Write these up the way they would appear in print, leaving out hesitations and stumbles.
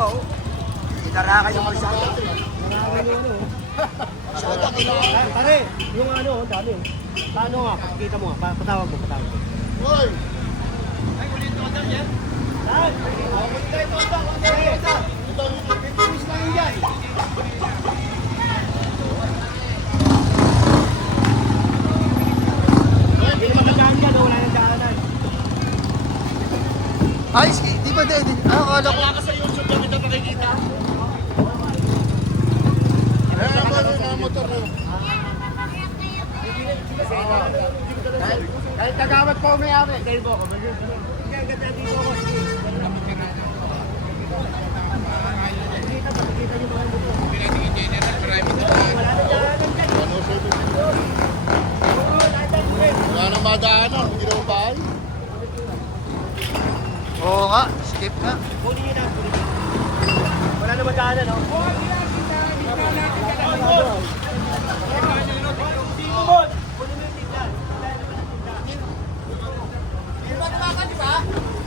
Oo. Inara kayo mo sa akin. Pare, yung ano, dami. Paano nga? Kita mo nga. Patawag mo. Hoy! Ay, ulit ito lang yan. Saan? Ito. Pipinis na yun dyan. Hindi naman kadaan dyan. Wala nang daanan. Ay, di ba din? Akala ko. Wala ka sa YouTube na kita makikita. Ayan, motor mo. Kahit nagawat po may-ari. Dahil po ako. Hindi, ang ganda dito ako. Wala nang madaanan. Hindi naman bahay. Oo nga, skip nga. Kunin nyo na. Wala naman daanan, no?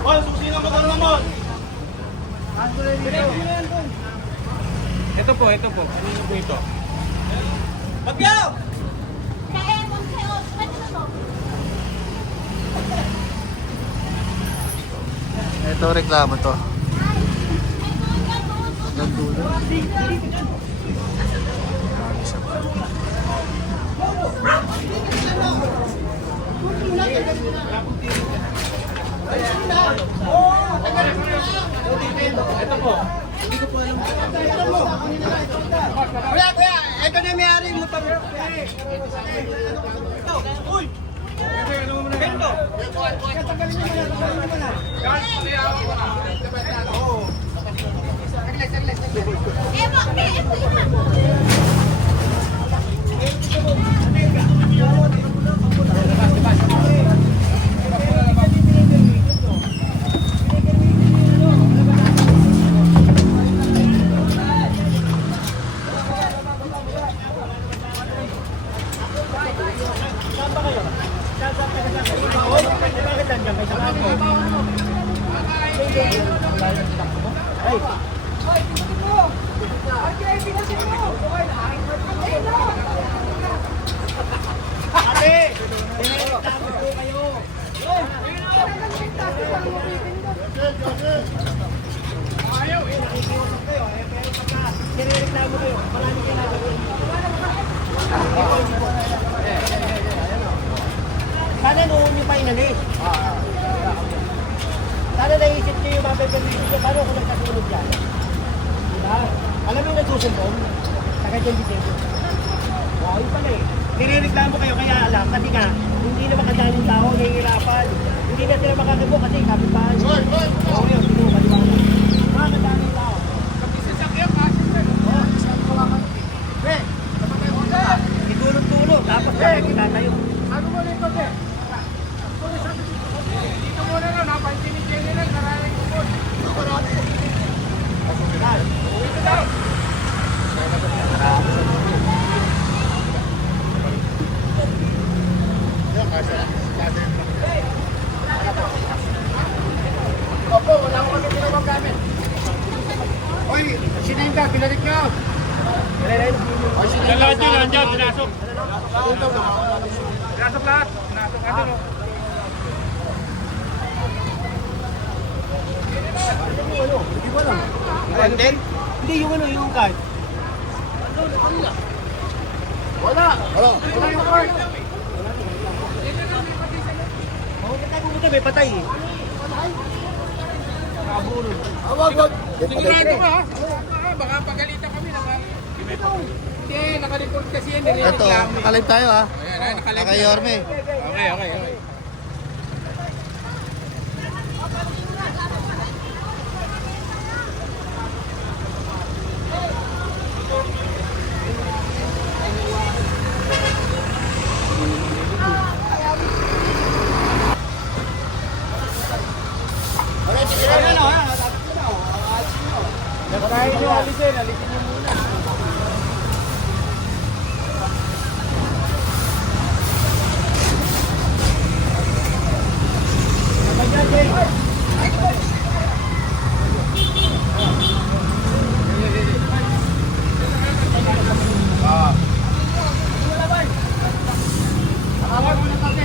Oh, susi na motor naman. Ito po. Ano po ito? Bagyaw! Ito reklamo to. Nagdulo. Ito po. Hindi ko po alam. Kuya, ito na may-ari mo pa. Uy! Ano mo na ganito? Sana noon nyo pa inalis. Sana naisip nyo yung mapepermitin nyo. Paano kung nagkasunod yan? Diba? Alam mo yung nagsusumbong? Saka dyan December. Wow, yun pala eh. Nirereklamo kayo kaya alam. Kasi nga, hindi na makadaan yung tao, nahihirapan. Hindi na sila makakabo kasi kapitbahay. Oo yun, sino, maliwanag. Makakadaan yung tao. Itulog-tulog, tapos kita tayo. Ano mo rin pati? Dito muna na, napansin ni General, nararing ko po. Uwi daw. Opo, wala ko kami pinawag gamit. Oy, sininda, pinalik nyo. Diyan lahat yun, nandiyan, pinasok. Pinasok lahat. Pinasok natin, no? Hindi ko alam. Hindi, yung ano, yung card. Wala yung card. Oo, patay pumunta, may patay eh. Nakaburo. Wag. Sigurado ka, ha? Baka pagalitan kami. Hindi, naka-report kasi yan. Ito, nakalive tayo ha. Ayan, naka-live. Kay Yorme. Okay. Alisin nyo muna.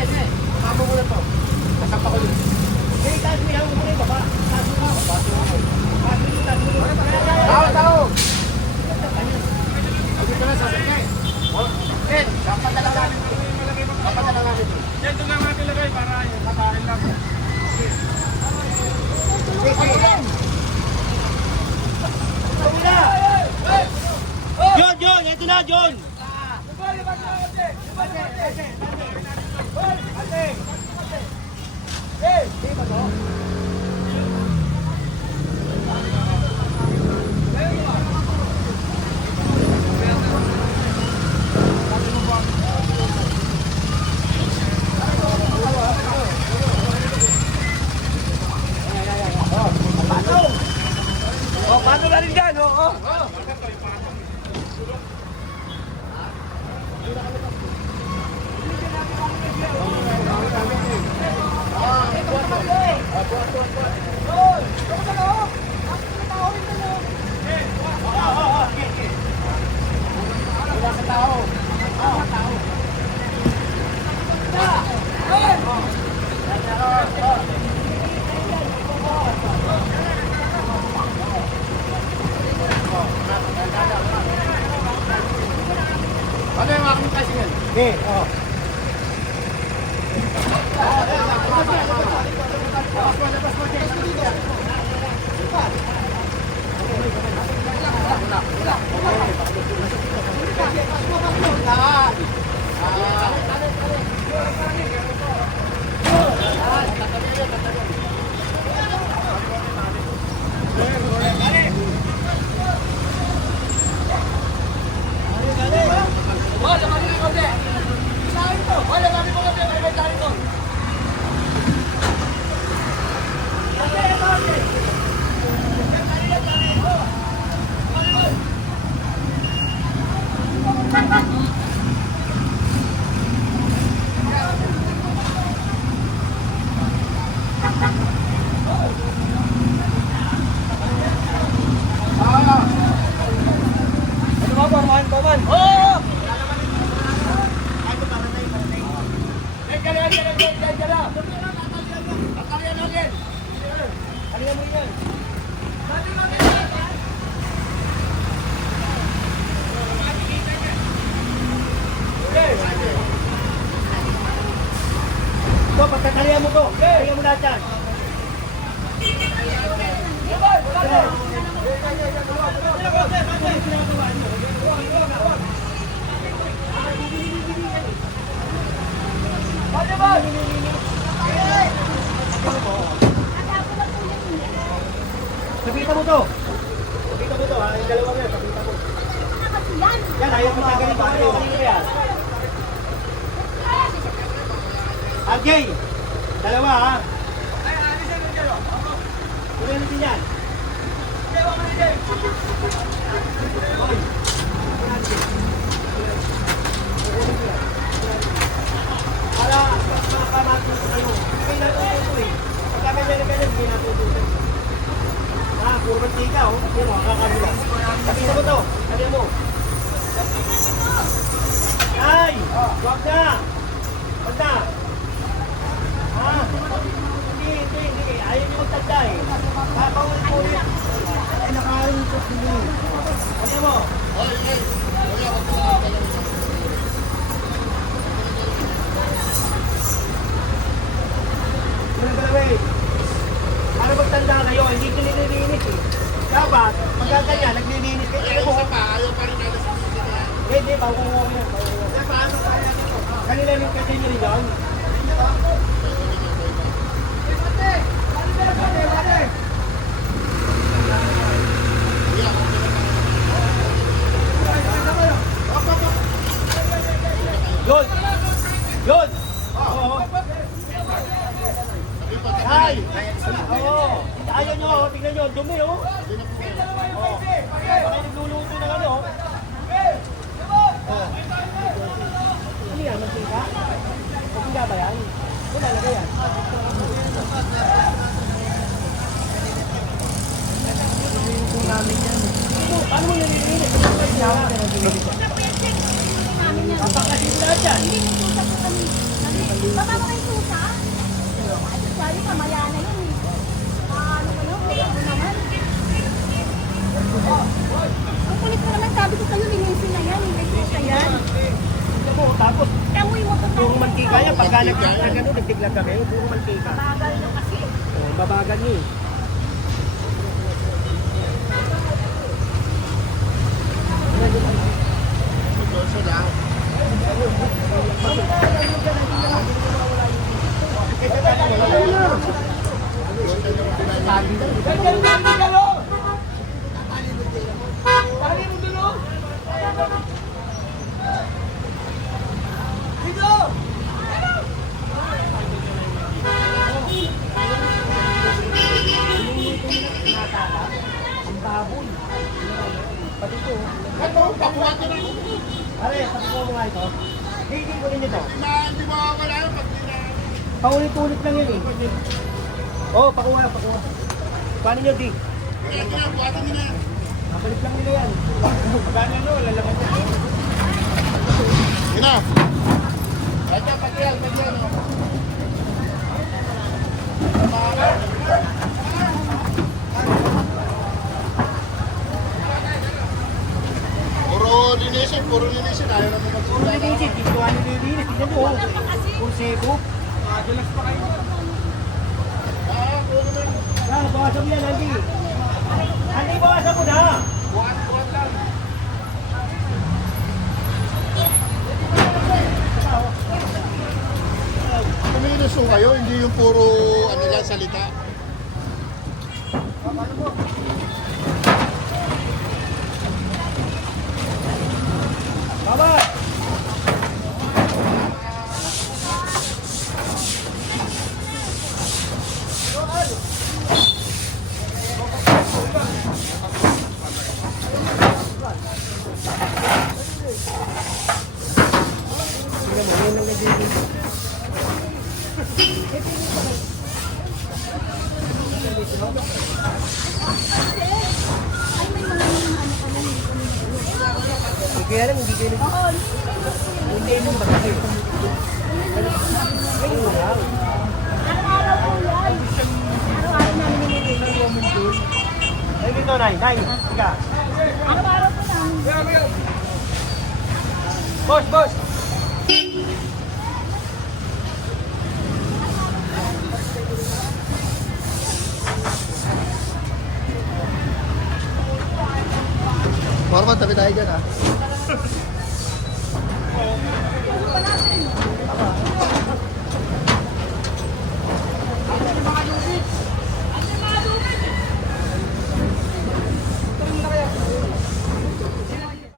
Sige, tama mo na to. Nasapa ko yun. Eh, taas mo yan, huwag mo na yung baba. Taas mo na. Taas mo na. Tao! Dito na, sasakay. Ken, dapat na lang namin. Dapat na lang namin. Yan, doon lang natin lagay para makain lang. John, John! Ito na, John! Oh, paano na rin dyan? Oo. Ano yung aking kasi yan? Okay, oh. Ano ba, Paman? Paman? Oo! Kalian mo yan. Ito, pagkakalian mo to. Kalian mo lahat yan. Sabita mo to. Sabita mo to, ha? Yung dalawa yan, sabita mo. Yan, ayaw mo tagalin ba? Ayaw mo yan. RJ, dalawa ha? Tuloy natin yan. Hoy. Para makamatin ko kayo. Hindi natututo eh. Pagka ganyan-ganyan, hindi natututo. Puro mantika, oh. Pero makakamila. Sabita mo to. Sabi mo. Ay! Huwag na! Huwag na! Ha? Hindi. Ayaw niyo magtanda eh. Papaulit-ulit. Ay, nakaroon ito sila. Sabi mo. Para magtanda kayo, hindi ko nililinis eh. Dapat, magkakanya, naglilinis kayo. Ayaw pa, ayaw pa rin natin sa mga yan. Hindi, bago mo yan. Paano kaya dito? Kanila rin kasi nyo rin yun. Yun! Yun! Oo. Ay! Oo! Ayaw nyo, tingnan nyo, dumi oh! Oo. Baka nagluluto ng ano oh. Hindi nga, mantika? Mantika ba yan? Wala na ba yan? Paano mo nililinis? Papakasin mo lahat yan. Baba mo kayo susa? Ay, sorry, mamaya na yun. Ano ka lang, wala ko naman. Ang kulit mo naman, sabi ko sa'yo, linisin na yan, linisin na yan. Tapos, Kamuy mo pa puro mantika yan. Pagka nagtiglag kami, puro mantika. Bagal nyo kasi. Oh, mabagal niyo. Ang baboy. Pati ito. Ito, pakuha ko na. Pare, pakuha mo nga ito. Hindi ko rin ito. Hindi mawawala yun pag di na. Paulit-ulit lang yun eh. Oo, pakuha. Paano nyo, di? Kaya ito na, buhatin nyo na. Kapalit lang nila yan. Magkano nyo, lalaman nyo. Ina. Ito, pagkiyal, pagkiyal. Puro linisin. Ayaw naman Puro magsulat. linisin, dito ka nililinis. Tingnan mo. Puro sebo. Relax pa kayo. Puro na. Bawasan mo yan, Andy. Andy, bawasan mo na. Buwan lang. Kumilos yung kayo, hindi yung puro ano lang salita. Baba! Kaya lang, hindi kayo hindi mo ba kayo? Ngayon lang. Araw-araw po yan. Araw-araw namin nililinis. Ay, dito, Nay. Ika. Araw-araw po namin. Boss! Forman, tabi tayo dyan ah.